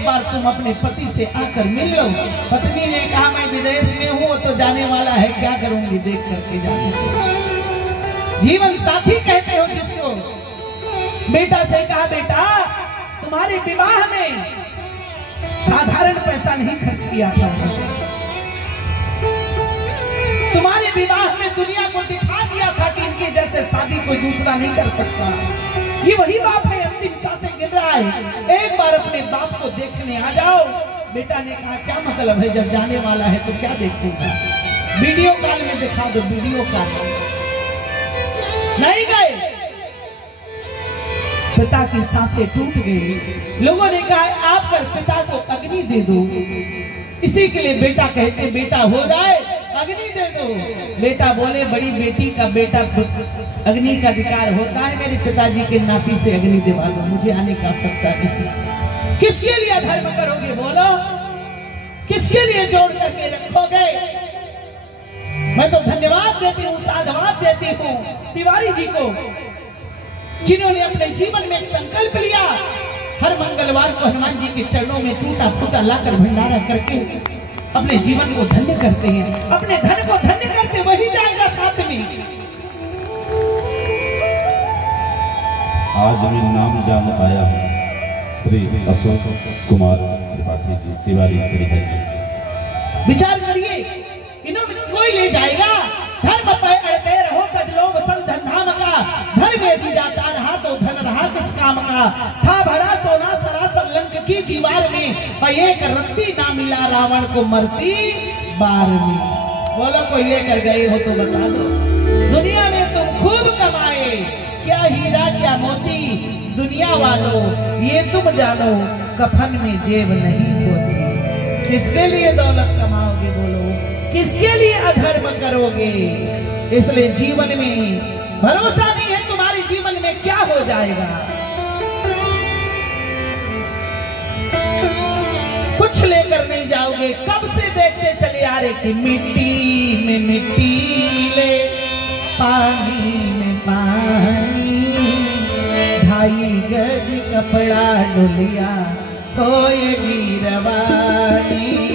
एक बार तुम अपने पति से आकर मिल लो। पत्नी ने कहा मैं विदेश में हूँ, तो जाने वाला है, क्या करूंगी, देख करके जाने दो। जीवन साथी कहते हो जिसको। बेटा से कहा बेटा तुम्हारे विवाह में साधारण पैसा नहीं खर्च किया था, तुम्हारे विवाह में दुनिया को दिखा दिया था कि इनके जैसे शादी कोई दूसरा नहीं कर सकता। ये वही बाप है, अंतिम सांसें गिर रहा है, एक बार अपने बाप को देखने आ जाओ। बेटा ने कहा क्या मतलब है, जब जाने वाला है तो क्या देखूंगा, वीडियो कॉल में दिखा दो। वीडियो कॉल नहीं गए, पिता की सांसें टूट गई। लोगों ने कहा आप कर पिता को अग्नि दे दो। इसी के लिए बेटा कहते बेटा हो जाए अग्नि दे दो। बेटा बोले बड़ी बेटी का बेटा अग्नि का अधिकार होता है, मेरे पिताजी के नाती से अग्नि दिवा दो, मुझे आने का आवश्यकता नहीं। किसके लिए अधर्म करोगे बोलो, किसके लिए जोड़ करके रखोगे। मैं तो धन्यवाद देती हूँ, साधुवाद देती हूँ तिवारी जी को, जिन्होंने अपने जीवन में एक संकल्प लिया, हर मंगलवार को हनुमान जी के चरणों में टूटा फूटा लाकर भंडारा करके अपने जीवन को धन्य करते हैं, अपने धन को धन्य करते, वही जाएगा साथ में। आज मैं नाम जान आया हूँ श्री अशोक कुमार त्रिपाठी जी, तिवारी त्रिपाठी जी। विचार करिए, इन्होंने कोई ले जाएगा, धर्म पे अड़ते रहो कजलोभ संग धन का, धन में दी जाता रहा तो धन रहा किस काम का। था भरा सोना सरासर लंक की दीवार में, और एक रत्ती ना मिला रावण को मरती बार में। बोलो कोई लेकर गए हो तो बता दो। दुनिया में तुम खूब कमाए, क्या हीरा क्या मोती, दुनिया वालों ये तुम जानो, कफन में जेब नहीं होती। किसके लिए दौलत कमाओगे बोलो, किसके लिए अधर्म करोगे। इसलिए जीवन में भरोसा नहीं है तुम्हारे जीवन में क्या हो जाएगा। कुछ लेकर नहीं जाओगे, कब से देखते चले आ रहे कि मिट्टी में मिट्टी मिले, पानी में पानी, 2.5 गज कपड़ा डुलिया होएगी रवानी।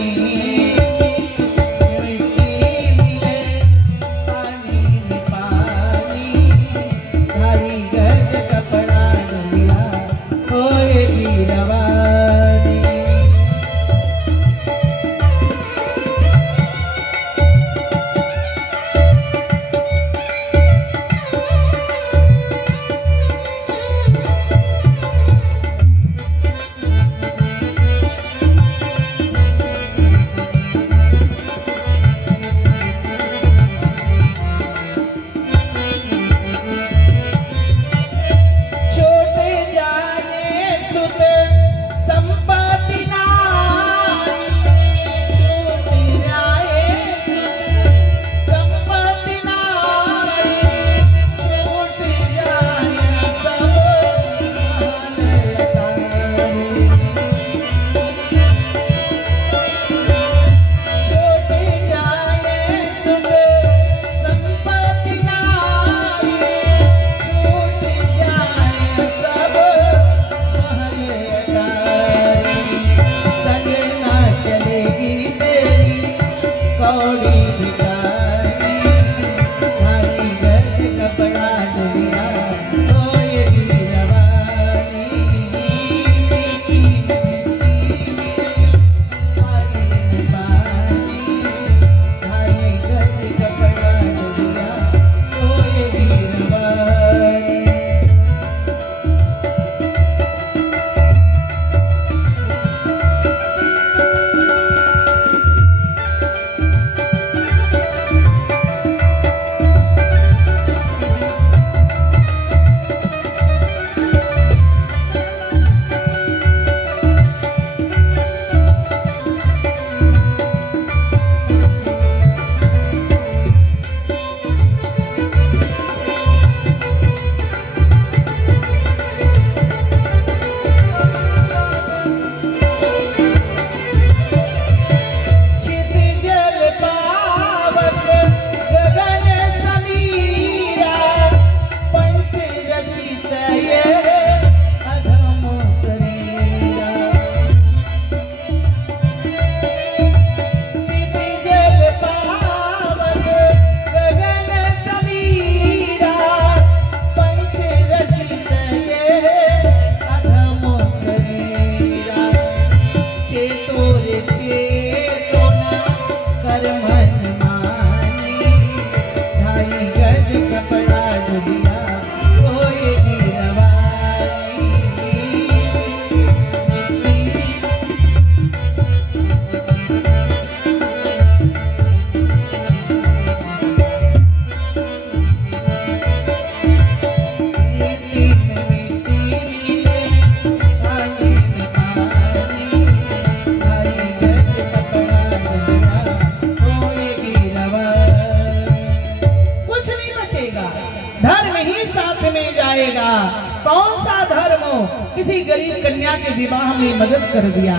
किसी गरीब कन्या के विवाह में मदद कर दिया,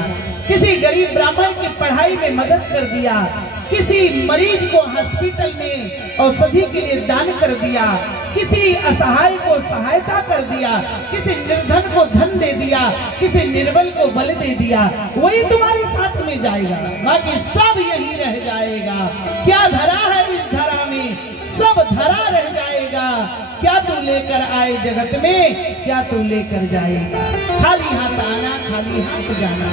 किसी गरीब ब्राह्मण की पढ़ाई में मदद कर दिया, किसी मरीज को हॉस्पिटल में औषधि के लिए दान कर दिया, किसी असहाय को सहायता कर दिया, किसी निर्धन को धन दे दिया, किसी निर्बल को बल दे दिया, वही तुम्हारे साथ में जाएगा, बाकी सब यही रह जाएगा। क्या धरा है इस धरा में, सब धरा रह जाएगा। क्या तू लेकर आए जगत में, क्या तू लेकर जाएगा। खाली हाथ आना, खाली हाथ जाना,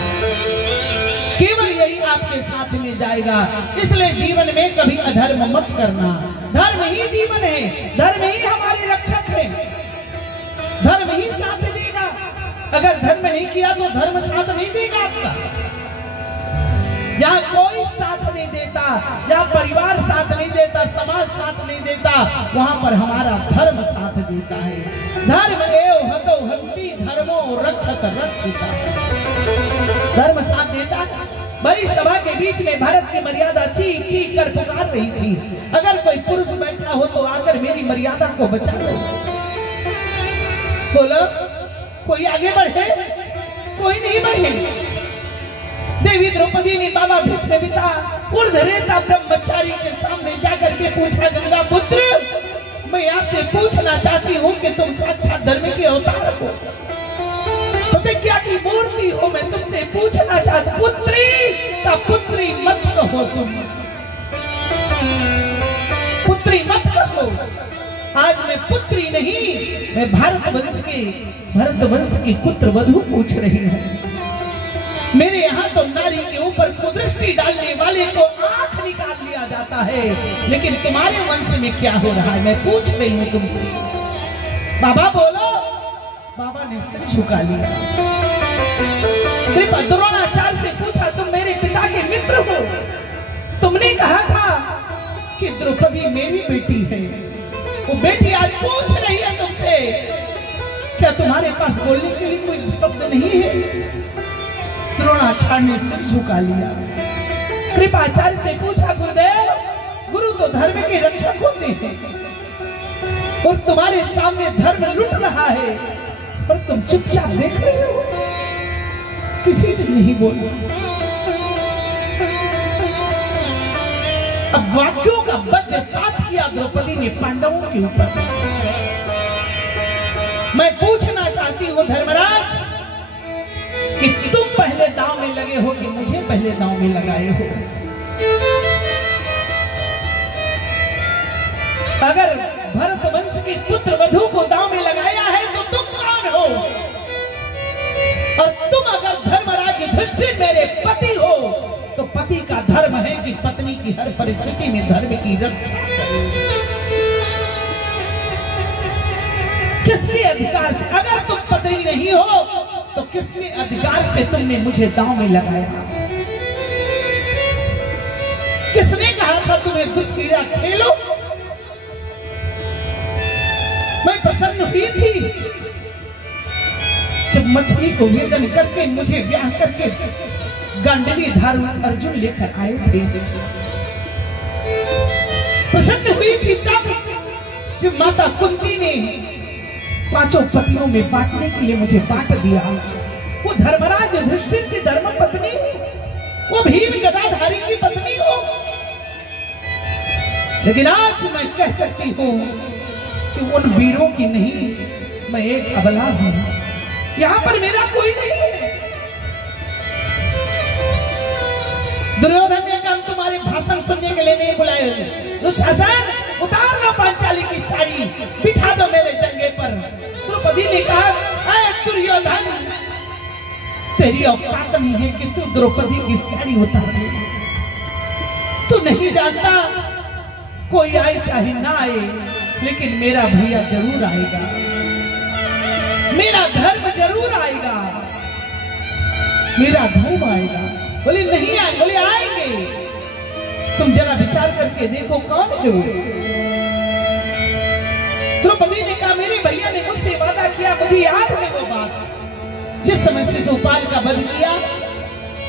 केवल यही आपके साथ में जाएगा। इसलिए जीवन में कभी अधर्म मत करना। धर्म ही जीवन है, धर्म ही हमारे रक्षक है, धर्म ही साथ देगा। अगर धर्म नहीं किया तो धर्म साथ नहीं देगा आपका। जहाँ कोई साथ नहीं देता, जहाँ परिवार साथ नहीं देता, समाज साथ नहीं देता, वहां पर हमारा धर्म साथ देता है। धर्म एव हतो हन्ति धर्मो रक्षत रक्षिता, धर्म साथ देता। बड़ी सभा के बीच में भारत की मर्यादा चीख चीख कर पुकार रही थी, अगर कोई पुरुष बैठा हो तो आकर मेरी मर्यादा को बचा लो। बोलो, कोई आगे बढ़े, कोई नहीं बढ़े। देवी द्रौपदी ने बाबा भीष्मपिता ऊर्ध्वरेता ब्रह्मचारी के सामने जाकर के पूछा, गंगा पुत्र, मैं आपसे पूछना चाहती हूँ कि तुम साक्षात धर्म के अवतार हो, प्रतिज्ञा की मूर्ति हो, मैं तुमसे पूछना चाहती, पुत्री का पुत्री मत कहो, तुम पुत्री मत कहो। आज मैं पुत्री नहीं, मैं भारत वंश की पुत्र वधू पूछ रही हूँ। मेरे यहाँ तो नारी के ऊपर कुदृष्टि डालने वाले को आंख निकाल लिया जाता है, लेकिन तुम्हारे वंश में क्या हो रहा है, मैं पूछ रही हूँ तुमसे। बाबा बोलो। बाबा ने सिर झुका लिया। कृपा द्रोणाचार्य से पूछा, तुम मेरे पिता के मित्र हो, तुमने कहा था कि द्रौपदी मेरी बेटी है, वो बेटी आज पूछ रही है तुमसे, क्या तुम्हारे पास बोलने के लिए कोई शब्द नहीं है। द्रोणाचार्य ने सिर झुका लिया। कृपाचार्य से पूछा, गुरुदेव, गुरु तो धर्म के रक्षक होते हैं और तुम्हारे सामने धर्म लुट रहा है, पर तुम चुपचाप देख रहे हो, किसी से नहीं बोला। अब वाक्यों का वज्रपात किया द्रौपदी ने पांडवों के ऊपर। मैं पूछना चाहती हूँ धर्मराज कि तुम पहले दांव में लगे हो कि मुझे पहले दांव में लगाए हो। अगर भरत वंश की पुत्र वधू को दांव में लगाया है तो तुम कौन हो, और तुम अगर धर्मराज युधिष्ठिर मेरे पति हो तो पति का धर्म है कि पत्नी की हर परिस्थिति में धर्म की रक्षा करे। किसके अधिकार से, अगर तुम पत्नी नहीं हो तो किसके अधिकार से तुमने मुझे दांव में लगाया। किसने कहा था तुम्हें दुष्ट क्रीड़ा खेलो। मैं प्रसन्न हुई थी जब मछली को वेदन करके मुझे ब्याह करके गांडवी धारू अर्जुन लेकर आए थे। प्रसन्न हुई थी तब जब माता कुंती ने 5 पतियों में बांटने के लिए मुझे बांट दिया। वो धर्मराज युधिष्ठिर की धर्म पत्नी, वो भीम गदाधारी की पत्नी हो। लेकिन आज मैं कह सकती हूँ कि उन वीरों की नहीं, मैं एक अबला हूं। यहां पर मेरा कोई नहीं है। दुर्योधन ने कहा तुम्हारे भाषण सुनने के लिए नहीं बुलाए। दुशासन, उतार लो पांचाली की साड़ी, बिठा दो मेरे जंगे पर। द्रौपदी ने कहा, अरे दुर्योधन, तेरी औकात नहीं है कि तू द्रौपदी की साड़ी उतार दे। तू नहीं जानता, कोई आए चाहे ना आए, लेकिन मेरा भैया जरूर आएगा, मेरा धर्म जरूर आएगा, मेरा धर्म आएगा। बोले नहीं आए, बोले आएंगे। तुम जरा विचार करके देखो कौन है वो। द्रौपदी ने कहा मेरे भैया ने मुझसे वादा किया, मुझे याद है वो बात। जिस समय शिशुपाल का वध किया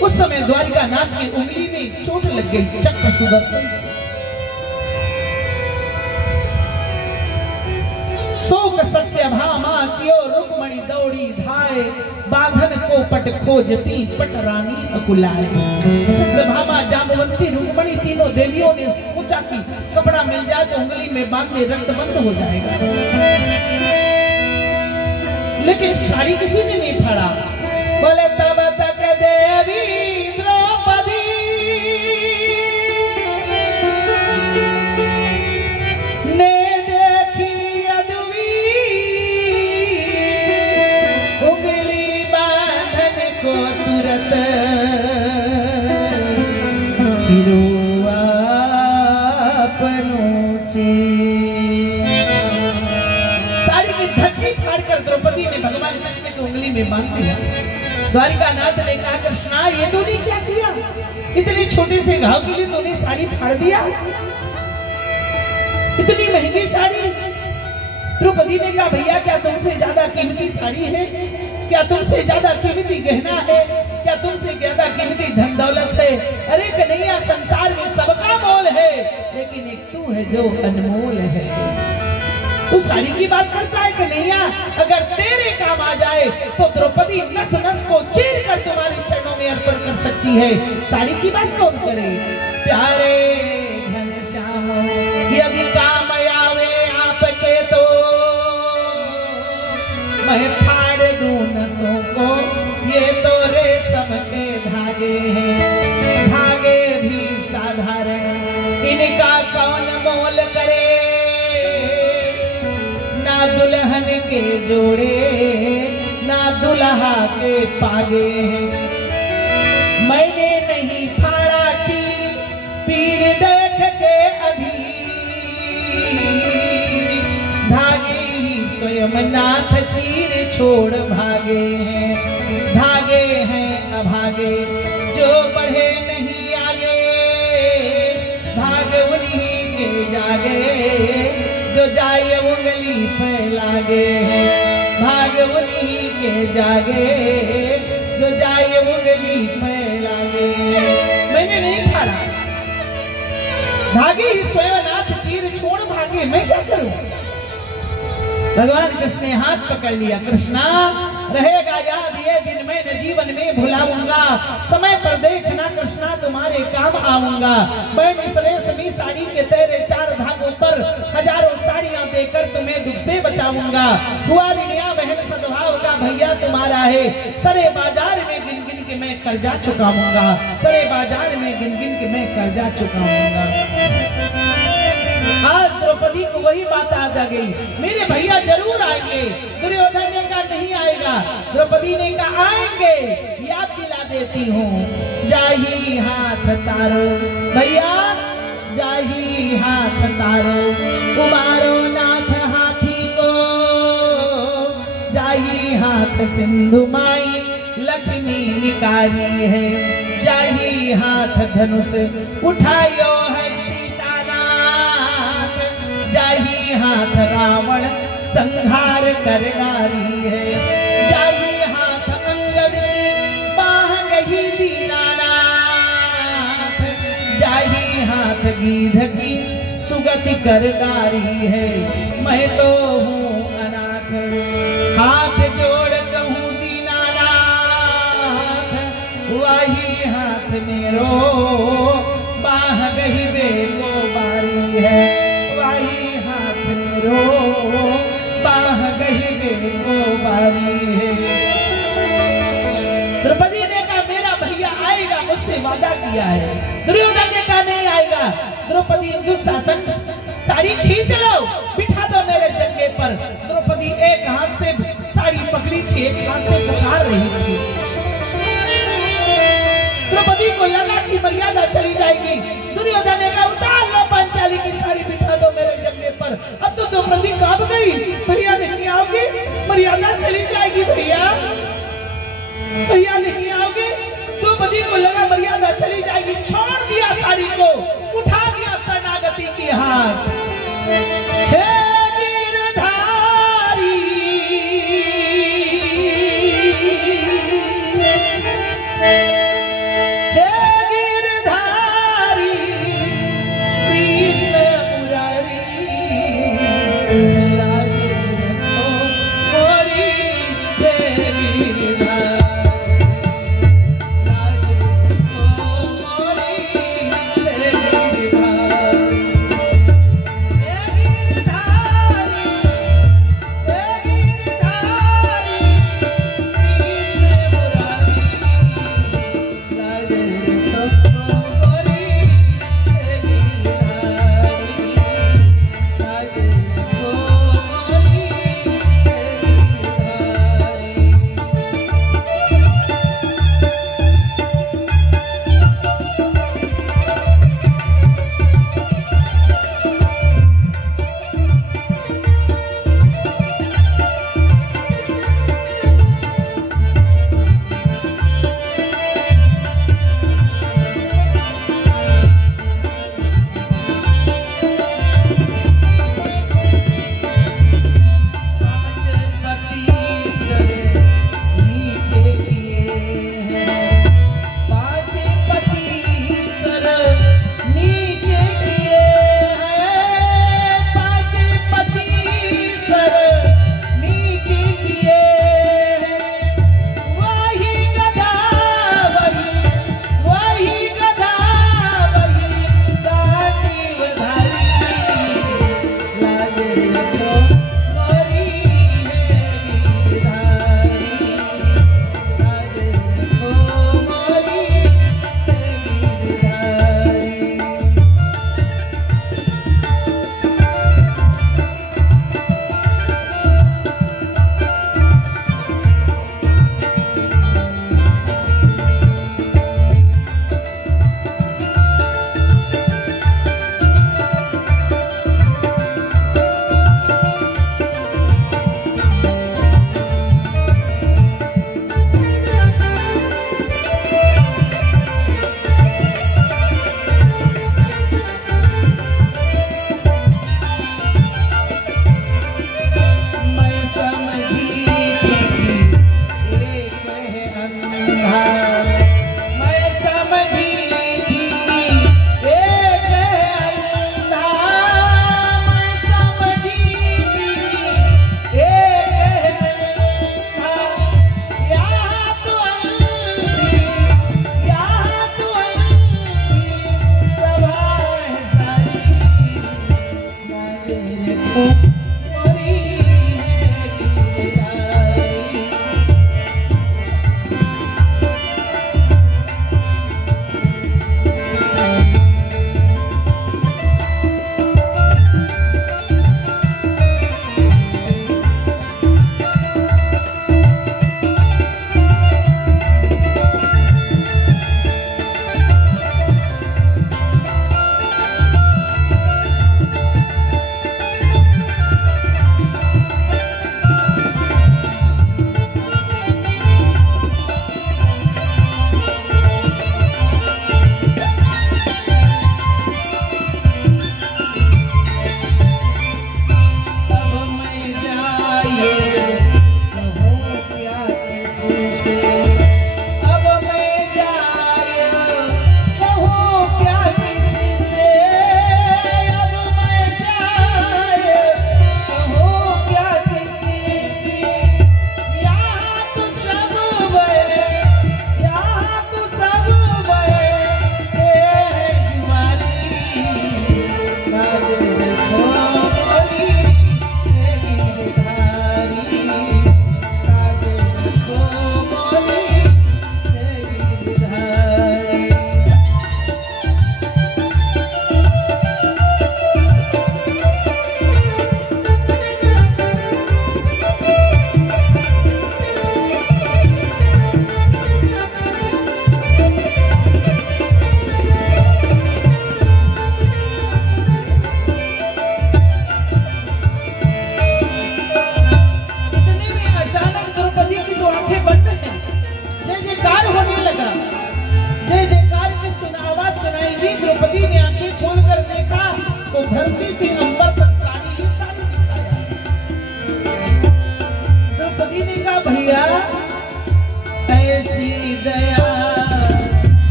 उस समय द्वारिका नाथ की उंगली में चोट लग गई चक्र सुदर्शन से। शोक सत्य भामा कियो रुक्मणी दौड़ी धाए, बांधन को पट खोजती पट रानी अकुलाए। सत्यभामा, जामवंती, रुक्मणी तीनों देवियों ने सोचा कि कपड़ा मिल जाए तो उंगली में बांधने रक्त बंद हो जाएगा, लेकिन साड़ी किसी ने नहीं फाड़ा। बोले तब तक देवी द्रौपदी ने देखी अदवी, उंगली बांधन को तुरंत चिरुआ पनोचे। साड़ी की धज्जी फाड़कर द्रौपदी ने भगवान कृष्ण की उंगली में बांध दिया। द्वारिकानाथ ने कहा, कृष्णा ये तूने क्या किया? इतने छोटे से घाव के लिए तूने साड़ी फाड़ दिया, इतनी महंगी साड़ी। द्रौपदी ने कहा, भैया क्या तुमसे ज्यादा कीमती साड़ी है? क्या तुमसे ज्यादा कीमती गहना है? क्या तुमसे ज्यादा कीमती धन दौलत है? अरे कन्हैया, संसार में सबका मोल है, लेकिन एक तू है जो अनमोल है। तू साड़ी की बात करता है कन्हैया, अगर तेरे काम आ जाए तो द्रौपदी नस नस को चीर कर तुम्हारे चरणों में अर्पण कर सकती है। साड़ी की बात कौन करे? प्यारे घनश्याम, यदि काम आवे आपके तो मैं फाड़ दूं नसों को, ये तो रेशम के धागे हैं, धागे भी साधारण, इनका कौन मोल करे? ना दुल्हन के जोड़े ना दुल्हा के पागे हैं। मैंने नहीं फाड़ा चीर पीर देख के अभी, धागे ही स्वयं नाथ चीर छोड़ भागे हैं। धागे हैं अभागे जो बढ़े नहीं आगे, भाग उन्हीं के जागे जो जाए उंगली पे लागे हैं। भाग उन्हीं के जागे जो जाए उंगली पे लागे। मैंने नहीं फाड़ा, धागे ही स्वयं नाथ चीर छोड़ भागे, मैं क्या करूं? भगवान कृष्ण ने हाथ पकड़ लिया। कृष्णा, रहेगा याद ये दिन मैं न जीवन में भुलाऊंगा, समय पर देखना कृष्णा तुम्हारे काम आऊंगा। मैं इस रेशमी साड़ी के तेरे 4 धागों पर हजारों साड़ियां देकर तुम्हें दुख से बचाऊंगा। कुंवारिनिया बहन सद्भाव का भैया तुम्हारा है, सरे बाजार में गिन गिन के मैं कर्जा चुकाऊंगा, सरे बाजार में गिन गिन के मैं कर्जा चुकाऊंगा। आज द्रौपदी को वही बात याद आ गई, मेरे भैया जरूर आएंगे। दुर्योधन ने कहा नहीं आएगा, द्रौपदी ने कहा आएंगे, याद दिला देती हूँ। जाही हाथ तारो भैया, जाही हाथ तारो, उबारो नाथ हाथी को, जाही हाथ सिंधु माई लक्ष्मी निकारी है, जाही हाथ धनुष उठायो है जाही हाथ रावण संहार करनारी है, जाही हाथ अंगद की बाह गही दीनानाथ, जाही हाथ गीध की सुगति करनारी है। मैं तो हूँ अनाथ, हाथ जोड़ कहूँ दीनानाथ, वही हाथ मेरो बाह गही बेको बारी है, वही हाथ मेरो बाह गही बेको बारी है। द्रौपदी ने कहा मेरा भैया आएगा, मुझसे वादा किया है। दुर्योधन ने कहा नहीं आएगा। द्रौपदी दुशासन साड़ी खींच लो, बिठा दो मेरे जंघे पर। द्रौपदी एक हाथ से साड़ी पकड़ी थी, एक हाथ से पुकार रही थी। द्रौपदी को लगा कि मर्यादा चली जाएगी। दुर्योधन ने कहा उतार लो पांचाली की साड़ी, बिठा दो मेरे जंघे पर। अब तो द्रौपदी कांप गई, भैया नहीं आओगे, मर्यादा चली जाएगी, भैया भैया नहीं आओगे। द्रौपदी को लगा मर्यादा चली जाएगी, छोड़ दिया साड़ी को, उठा दिया शरणागति की हाथ। हे गिरधारी कृष्ण मुरारी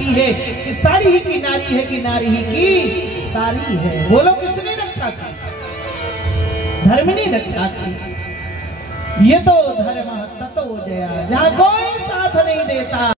सारी है कि सारी ही की नारी है कि नारी ही की सारी है। बोलो किसने रक्षा की? धर्म ने रक्षा की। ये तो धर्म तत्व जया, जहां कोई साथ नहीं देता।